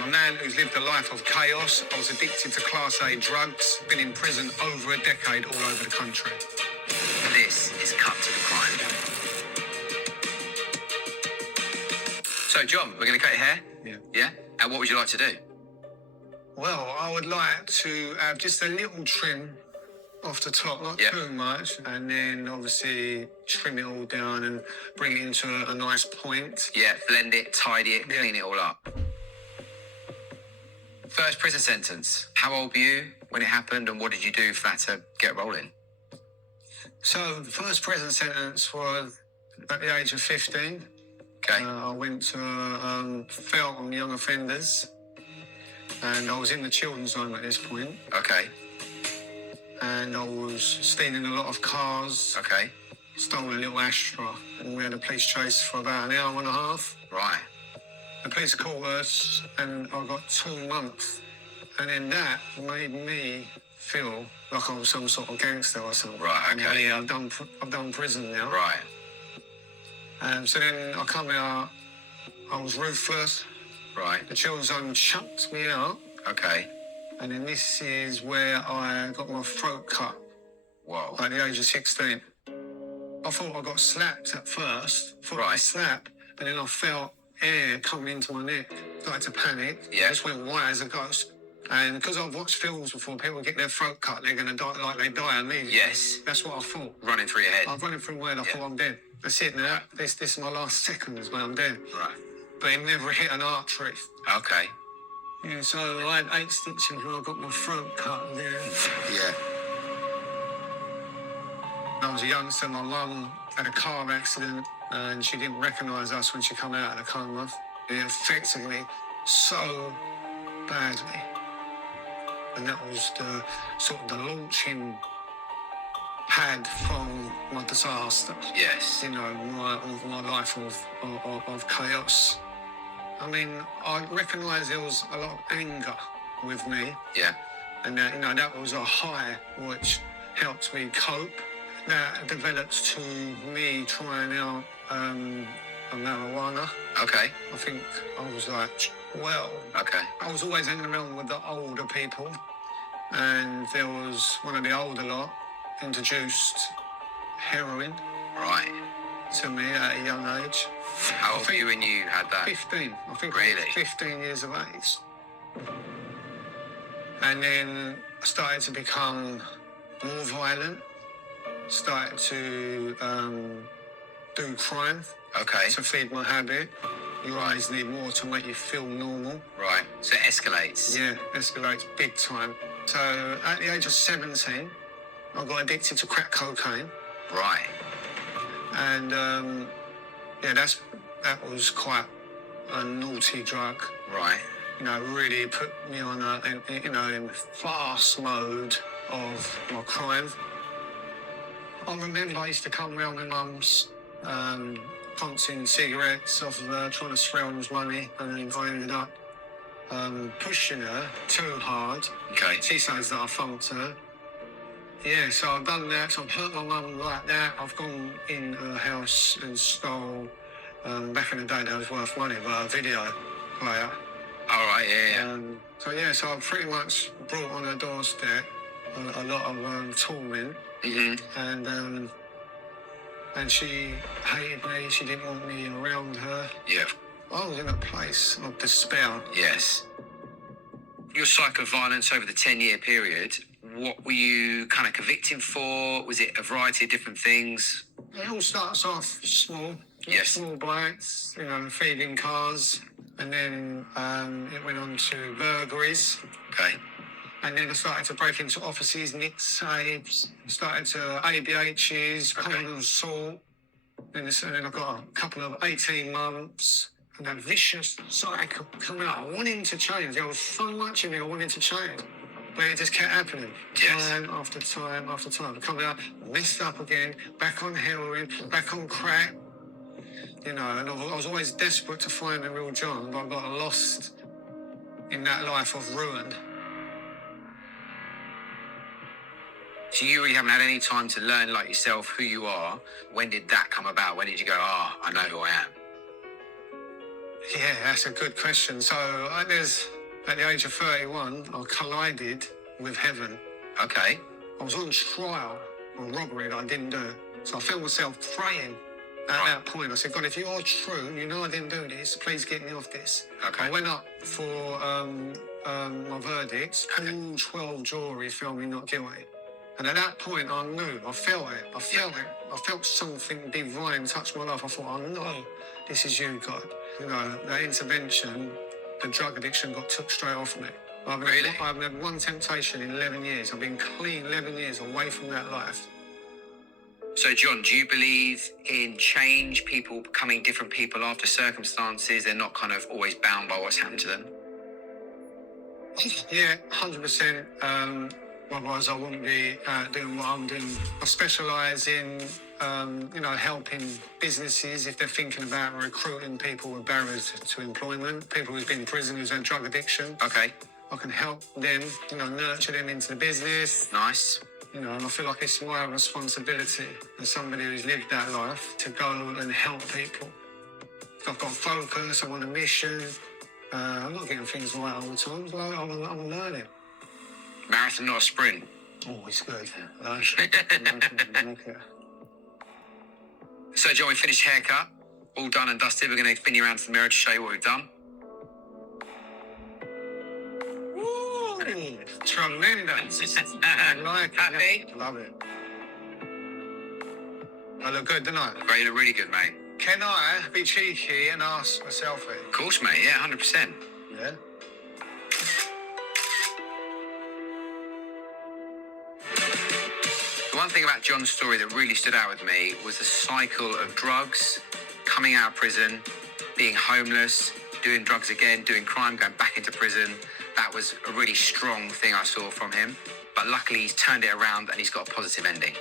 I'm a man who's lived a life of chaos. I was addicted to Class A drugs, been in prison over a decade all over the country. This is Cut to the Crime. So, John, we're going to cut your hair? Yeah. Yeah? And what would you like to do? Well, I would like to have just a little trim off the top, not too much, and then obviously trim it all down and bring it into a nice point. Yeah, blend it, tidy it, clean it all up. First prison sentence. How old were you when it happened, and what did you do for that to get rolling? So the first prison sentence was at the age of 15. Okay. I went to Feltham Young Offenders, and I was in the children's home at this point. Okay. And I was stealing a lot of cars. Okay. Stole a little Astra, and we had a police chase for about an hour and a half. Right. The police caught us, and I got 2 months. And then that made me feel like I was some sort of gangster or something. Right, okay. Yeah, I've done prison now. Right. So then I come out, I was ruthless. Right. The children's home chucked me out. Okay. And then this is where I got my throat cut. Whoa. At the age of 16. I thought I got slapped at first. I thought I got slapped, and then I felt air coming into my neck. Started to panic. Yeah. Just went white as a ghost. And because I've watched films before, people get their throat cut, they're going to die like they die immediately. Yes. That's what I thought. Running through your head. I'm running through my head. I thought I'm dead. That's it now. This is my last seconds when I'm dead. Right. But it never hit an artery. Okay. Yeah, so I had 8 stitches when I got my throat cut there. Yeah. I was a youngster. My mum had a car accident and she didn't recognise us when she came out of the coma. It affected me so badly. And that was the sort of the launching pad from my disaster. Yes. You know, my life of chaos. I mean, I recognise there was a lot of anger with me. Yeah. And that, you know, that was a high which helped me cope. That developed to me trying out marijuana. Okay. I think I was like 12. Okay. I was always hanging around with the older people, and there was one of the older lot introduced heroin. Right. To me at a young age. How old were you when you had that? 15. I think Really? I was 15 years of age. And then I started to become more violent. Started to do crime. Okay. To feed my habit. Your eyes need more to make you feel normal. Right. So it escalates. Yeah, escalates big time. So at the age of 17, I got addicted to crack cocaine. Right. And that was quite a naughty drug. Right. You know, really put me on in fast mode of my crime. I remember I used to come around my mum's, punching cigarettes off of her, trying to scrounge money, and then I ended up pushing her too hard. Okay. She says that I funked her. Yeah, so I've done that. So I've hurt my mum like that. I've gone in her house and stole, back in the day that was worth money, but a video player. All right, yeah. So I've pretty much brought on her doorstep a lot of torment. Mm-hmm. And she hated me. She didn't want me around her. Yeah. I was in a place of despair. Yes. Your cycle of violence over the 10-year period, what were you kind of convicted for? Was it a variety of different things? It all starts off small. Yes. Small bites, feeding cars. And then it went on to burglaries. Okay. And then I started to break into offices, nick safes, started to ABHs, common assault. And then I got a couple of 18 months. And that vicious cycle coming out. I wanted to change. There was so much in me I wanted to change. But it just kept happening. Yes. Time after time after time. Coming out, messed up again, back on heroin, back on crack. And I was always desperate to find the real John, but I got lost in that life of ruin. So you really haven't had any time to learn, like yourself, who you are. When did that come about? When did you go, I know who I am? Yeah, that's a good question. So at the age of 31, I collided with heaven. Okay. I was on trial for robbery that I didn't do. So I felt myself praying at Right. that point. I said, God, if you're true, you know I didn't do this, please get me off this. Okay. I went up for my verdict. All 12 juries found me not guilty. And at that point, I knew, I felt it. I felt something divine touch my life. I thought, I know this is you, God. You know, that intervention, the drug addiction got took straight off me. Really? I haven't had one temptation in 11 years. I've been clean 11 years away from that life. So, John, do you believe in change, people becoming different people after circumstances? They're not kind of always bound by what's happened to them? Yeah, 100%. Otherwise, I wouldn't be doing what I'm doing. I specialise in, helping businesses if they're thinking about recruiting people with barriers to employment, people who've been in prison who've had drug addiction. Okay. I can help them, nurture them into the business. Nice. And I feel like it's my responsibility as somebody who's lived that life to go and help people. I've got focus, I'm on a mission. I'm not getting things right all the time, but I'm learning. Marathon, not a sprint. Always good. So, John, we finished haircut. All done and dusted. We're going to spin you around to the mirror to show you what we've done. Ooh, tremendous. I like it. Happy? Love it. I look good, don't I? Great, you look really good, mate. Can I be cheeky and ask a selfie? Of course, mate. Yeah, 100%. Yeah. The one thing about John's story that really stood out with me was the cycle of drugs, coming out of prison, being homeless, doing drugs again, doing crime, going back into prison. That was a really strong thing I saw from him. But luckily, he's turned it around and he's got a positive ending.